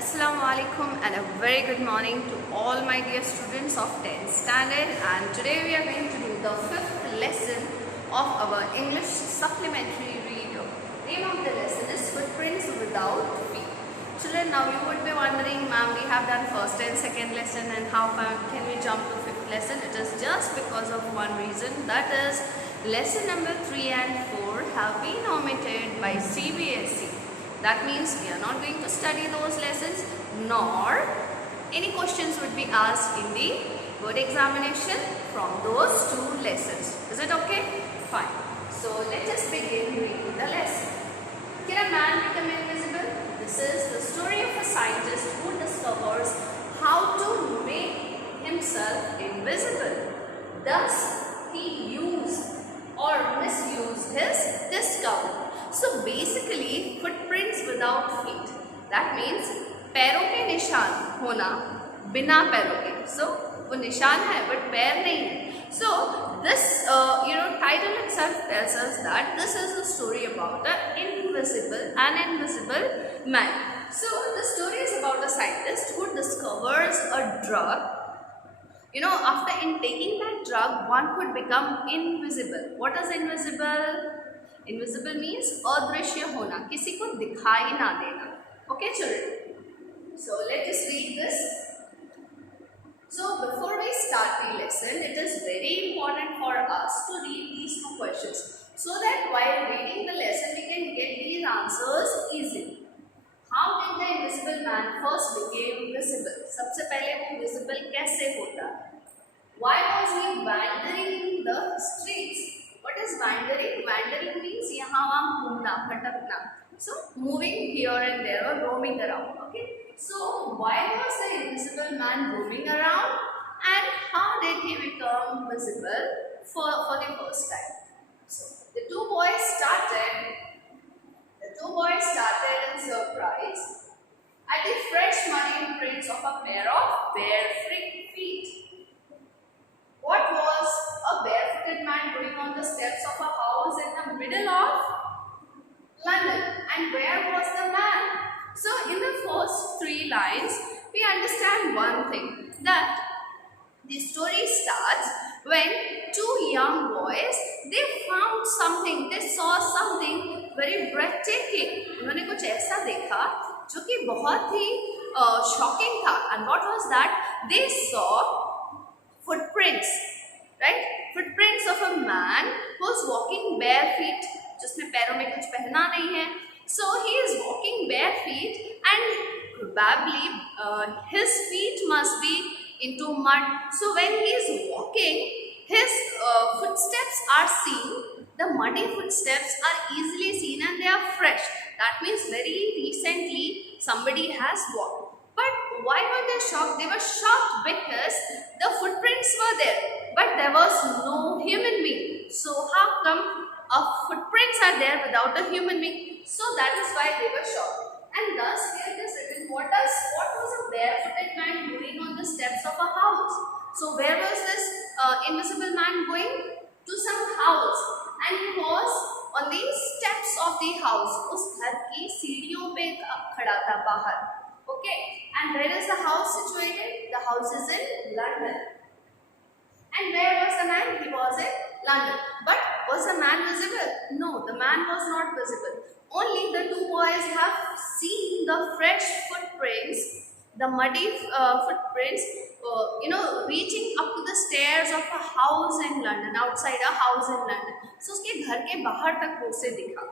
Assalamu alaikum and a very good morning to all my dear students of 10th standard, and today we are going to do the 5th lesson of our English supplementary reader. Name of the lesson is Footprints Without Feet. Children, now you would be wondering, ma'am, we have done first and second lesson and how can we jump to 5th lesson? It is just because of one reason, that is lesson number 3 and 4 have been omitted by CBSE. That means we are not going to study those lessons, nor any questions would be asked in the word examination from those two lessons. Is it okay? Fine. So let us begin reading the lesson. Can a man become invisible? This is the story of a scientist who discovers how to make himself invisible. Thus, he used or misused his discovery. So basically, footprints without feet. That means पैरों के निशान होना बिना पैरों के. So वो निशान है but पैर नहीं है. So this title itself tells us that this is a story about an invisible man. So the story is about a scientist who discovers a drug. After taking that drug, one could become invisible. What is invisible? Invisible means अदृश्य होना, किसी को दिखाई ना देना. Okay, children. So let us read this. So before we start the lesson, it is very important for us to read these two questions, so that while reading the lesson, we can get these answers easily. How did the invisible man first became visible? सबसे पहले वो visible कैसे होता है? Why was he wandering in the streets? What is wandering? Wandering means यहाँ वहाँ घूमना, भटकना. So moving here and there or roaming around. Okay. So why was the invisible man roaming around, and how did he become visible for the first time? So the two boys started in surprise at the fresh muddy prints of a pair of bare feet. What was a barefooted man doing on the steps of a house in the middle of London? And where was the man? So in the first 3 lines, we understand one thing, that the story starts when 2 young boys, they saw something very breathtaking. उन्होंने कुछ ऐसा देखा जो कि बहुत ही shocking था. And what was that? They saw footprints, right? Footprints of a man who's walking bare feet, जिसने पैरों में कुछ पहना नहीं है. So he is walking bare feet, and probably his feet must be into mud. So when he is walking, his footsteps are seen. The muddy footsteps are easily seen and they are fresh. That means very recently somebody has walked. But why were they shocked? They were shocked because the footprints were there, but there was no human being. So how come footprints are there without a human being? So that is why they were shocked. And thus here it is written, what was a barefooted man doing on the steps of a house? So where was this invisible man going? To some house, and he was on the steps of the house. उस घर की सीढ़ियों पे खड़ा था बाहर. Okay, and where is the house situated? The house is in London. And where was the man? He was in London. But was the man visible? No, the man was not visible. Only the 2 boys have seen the fresh footprints, the muddy footprints, reaching up to the stairs of a house in London, outside a house in London. So उसके घर के बाहर तक वो उसे दिखा.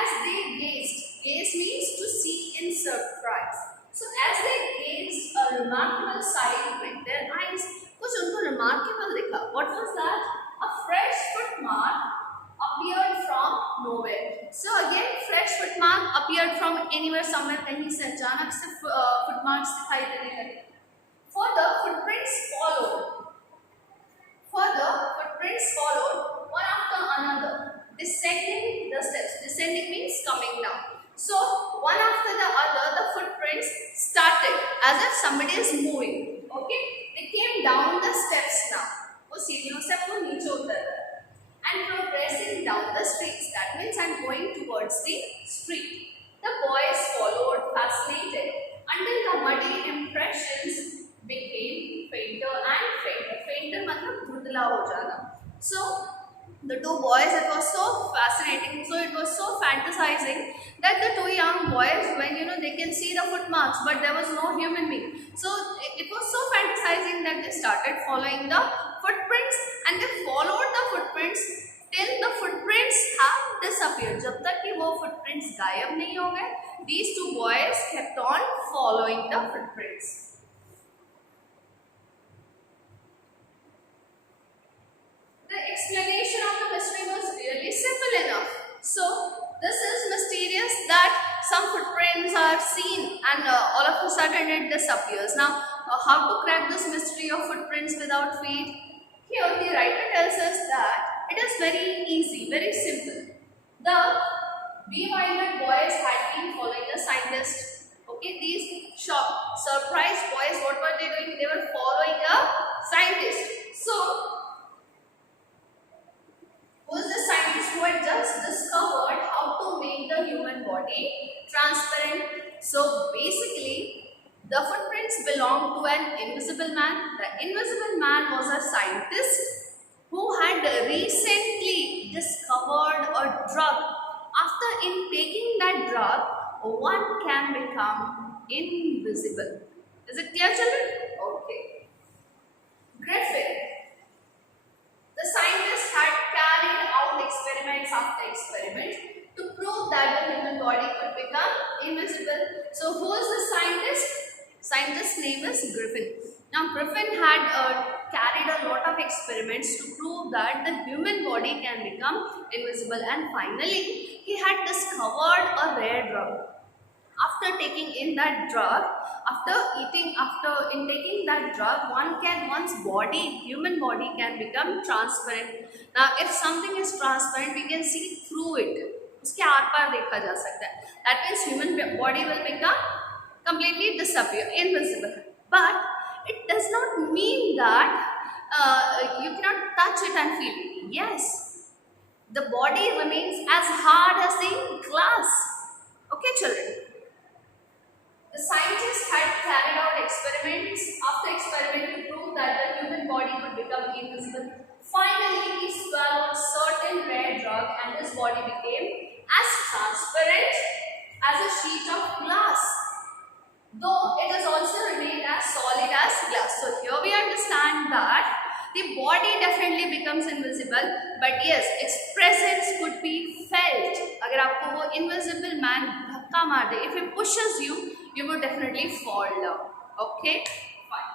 As they gaze means to see in surprise. So as they gazed, a remarkable sight met their eyes. कुछ उनको remarkable दिखा. What was that? A fresh footmark appeared from nowhere. So again, fresh footmark appeared from anywhere, somewhere. कहीं से अचानक से footmarks दिखाई देने लगे. Further footprints followed one after another, descending the steps. Descending means coming down. So one after the other, the footprints started as if somebody is moving. Okay, they came down the steps now. वो सीढ़ियों से वो नीचे उतर रहे and progressing down the streets. That means I'm going towards the street. The boys followed, fascinated. धुंधला हो जाना. So the two boys, it was so fascinating, so it was so fantasizing that the two young boys, when they can see the footmarks but there was no human being, so it was so fantasizing that they started following the footprints, and they followed the footprints till the footprints have disappeared. जब तक कि वो footprints गायब नहीं हो गए, these two boys kept on following the footprints. The explanation of the mystery was really simple enough. So this is mysterious that some footprints are seen and all of a sudden it disappears. Now how to crack this mystery of footprints without feet? Here the writer tells us that it is very easy, very simple. The bewildered boys had been following a scientist. Okay, these surprised boys, what were they doing? They were following a scientist. So who is the scientist who had just discovered how to make the human body transparent. So basically the footprints belong to an invisible man. The invisible man was a scientist who had recently discovered a drug. After taking that drug, one can become invisible. Is it clear, children? Okay. Griffin, the scientist, had carried out experiments after experiment to prove that the human body could become invisible. So who is the scientist? Scientist's name is Griffin. Now Griffin had carried a lot of experiments to prove that the human body can become invisible, and finally he had discovered a rare drug. After taking in that drug, after intaking that drug, one's body, human body can become transparent. Now if something is transparent, we can see through it. उसके are पार देखा जा सकता है. That means human body will become completely disappear, invisible. But it does not mean that you cannot touch it and feel it. Yes, the body remains as hard as the glass. Okay, children. The scientists had carried out experiments after experiment to prove that the human body could become invisible. Finally, he swallowed certain rare drug and his body became as transparent as a sheet of glass, though it has also remained as solid as glass. So here we understand that the body definitely becomes invisible, but yes, its presence could be felt. अगर आपको वो invisible man धक्का मार दे, if he pushes you, you would definitely fall down. Okay, fine.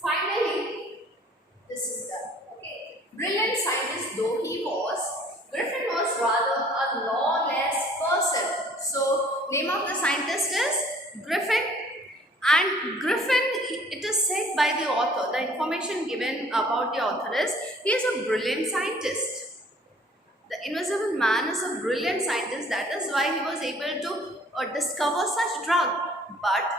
Finally, this is done. Okay, brilliant scientist though he was, Griffin was rather a lawless person. So, name of the scientist is Griffin, and Griffin, it is said by the author, the information given about the author is, he is a brilliant scientist. The invisible man is a brilliant scientist, that is why he was able to discover such drug. But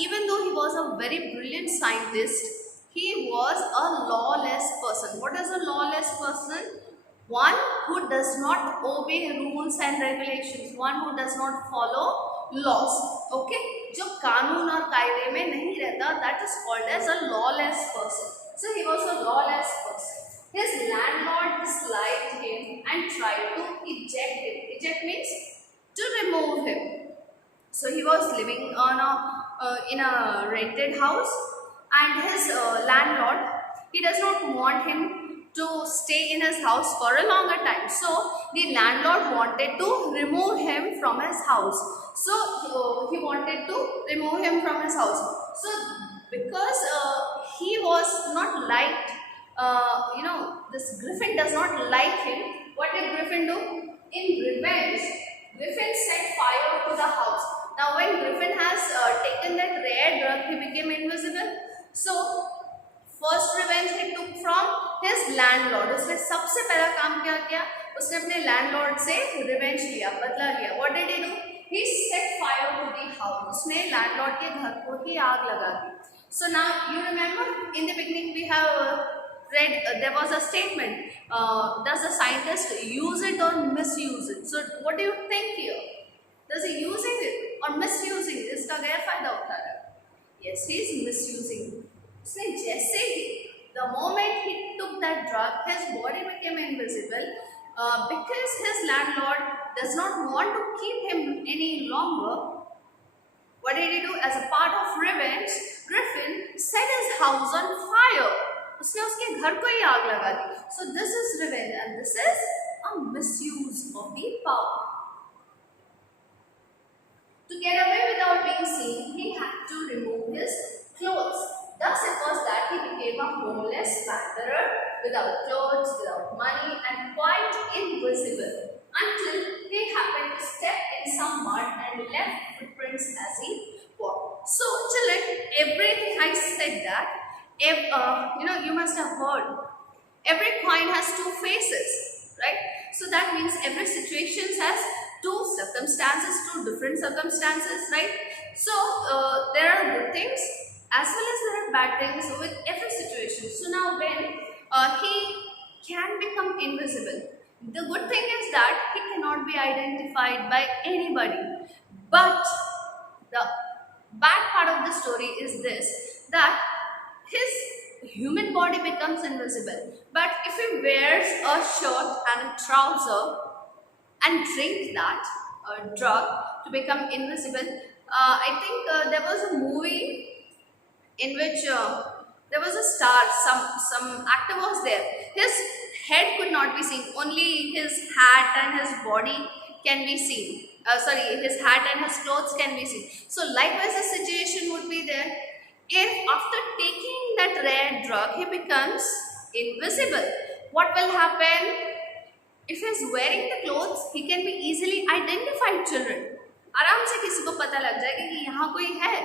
even though he was a very brilliant scientist, he was a lawless person. What is a lawless person? One who does not obey rules and regulations, one who does not follow laws. Okay, जो कानून और कायदे में नहीं रहता, that is called as a lawless person. So he was a lawless person. His landlord disliked him and tried to eject him. Eject means to remove him. So he was living in a rented house, and his landlord, he does not want him to stay in his house for a longer time. So the landlord wanted to remove him from his house. So he wanted to remove him from his house. So because he was not liked, this Griffin does not like him. What did Griffin do? In revenge, Griffin set fire to the house. Now when Griffin has taken that rare drug, he became invisible. So first revenge he took from his landlord. उसने सबसे पहला काम क्या किया? उसने अपने landlord से revenge लिया, बदला लिया. What did he do? He set fire to the house. उसने लैंडलॉर्ड के घर को ही आग लगा दी. So now you remember in the beginning we have read there was a statement. Does the scientist use it or misuse it? So what do you think here? Does he using it or misusing it? इसका गैरफायदा उठा रहा है? Yes, he is misusing it. उसने जैसे ही the moment he took that drug, his body became invisible because his landlord does not want to keep him any longer. What did he do? As a part of revenge, Griffin set his house on fire. उसने उसके घर को ही आग लगा दी. So this is revenge and this is a misuse of the power. To get away without being seen, he had to remove his clothes. Thus it was that he became a homeless wanderer without clothes, without money and quite invisible until he happened to step in some mud and left footprints as he walked. So children, everything I said that, if, you must have heard, every coin has two faces, right? So that means every situation has two circumstances, two different circumstances, right? So there are good things as well as there are bad things with every situation. So now when he can become invisible, the good thing is that he cannot be identified by anybody. But the bad part of the story is this, that his human body becomes invisible. But if he wears a shirt and a trouser and drink that drug to become invisible, I think there was a movie in which there was a star, some actor was there. His head could not be seen, only his hat and his body can be seen. His hat and his clothes can be seen. So likewise the situation would be there. If after taking that rare drug he becomes invisible, what will happen? If he is wearing the clothes, he can be easily identified, children. आराम से किसी को पता लग जाएगा कि यहाँ कोई है,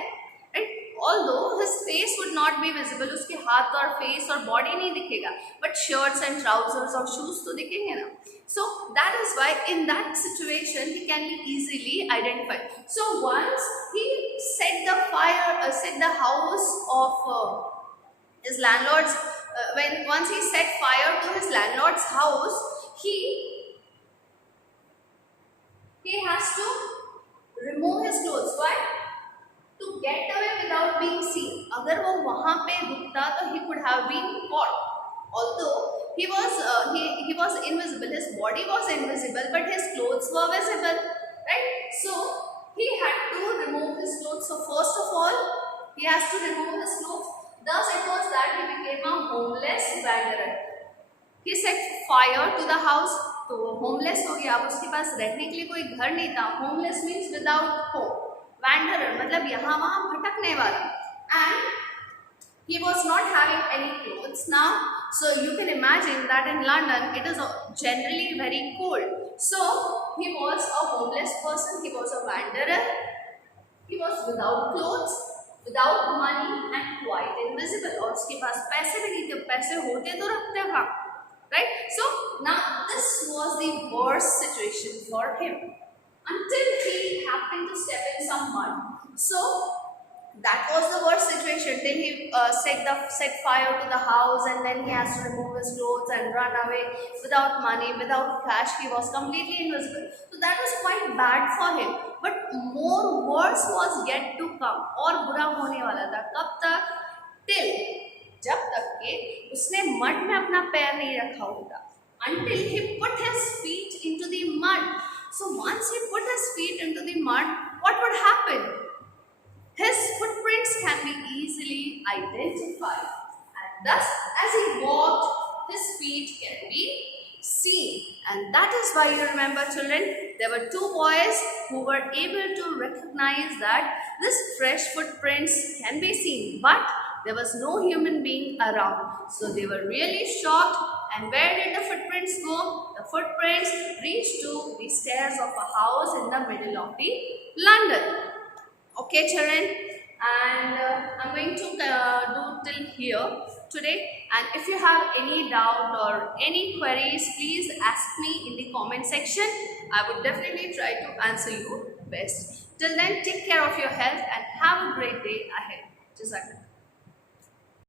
right? Although his face would not be visible, उसके हाथ और face और body नहीं दिखेगा, but shirts and trousers और shoes तो दिखेंगे ना. So that is why in that situation he can be easily identified. So once he set the house of his landlord's, once he set fire to his landlord's house, he has to remove his clothes. Why? To get away without being seen. अगर वो वहाँ पे रुकता तो he could have been caught. Although he was invisible, his body was invisible, but his clothes were visible, right? So he had to remove his clothes. So first of all, he has to remove his clothes. Thus it was that he became a homeless wanderer. He set fire to the house. तो वो homeless हो गया. अब उसके पास रहने के लिए कोई घर नहीं था. Homeless means without home. Wanderer मतलब यहाँ वहाँ भटकने वाला. And he was not having any clothes now. So you can imagine that in London it is generally very cold. So he was a homeless person. He was a wanderer. He was without clothes, without money and quite invisible. और उसके पास पैसे भी नहीं थे. पैसे होते तो रखते था. Right? So now this was the worst situation for him until he happened to step in some mud. So that was the worst situation till he set fire to the house, and then he has to remove his clothes and run away without money, without cash. He was completely invisible. So that was quite bad for him. But more worse was yet to come. और बुरा होने वाला था. कब तक? Till जब तक कि उसने मड में अपना पैर नहीं रखा होगा. Until he put his feet into the mud. So once he put his feet into the mud, what would happen? His footprints can be easily identified, and thus as he walked, his feet can be seen. And that is why you remember, children, there were two boys who were able to recognize that this fresh footprints can be seen, but there was no human being around. So they were really shocked. And where did the footprints go? The footprints reached to the stairs of a house in the middle of the London. Okay, children, and I'm going to do till here today. And if you have any doubt or any queries, please ask me in the comment section. I would definitely try to answer you best. Till then, take care of your health and have a great day ahead. Jazakallah.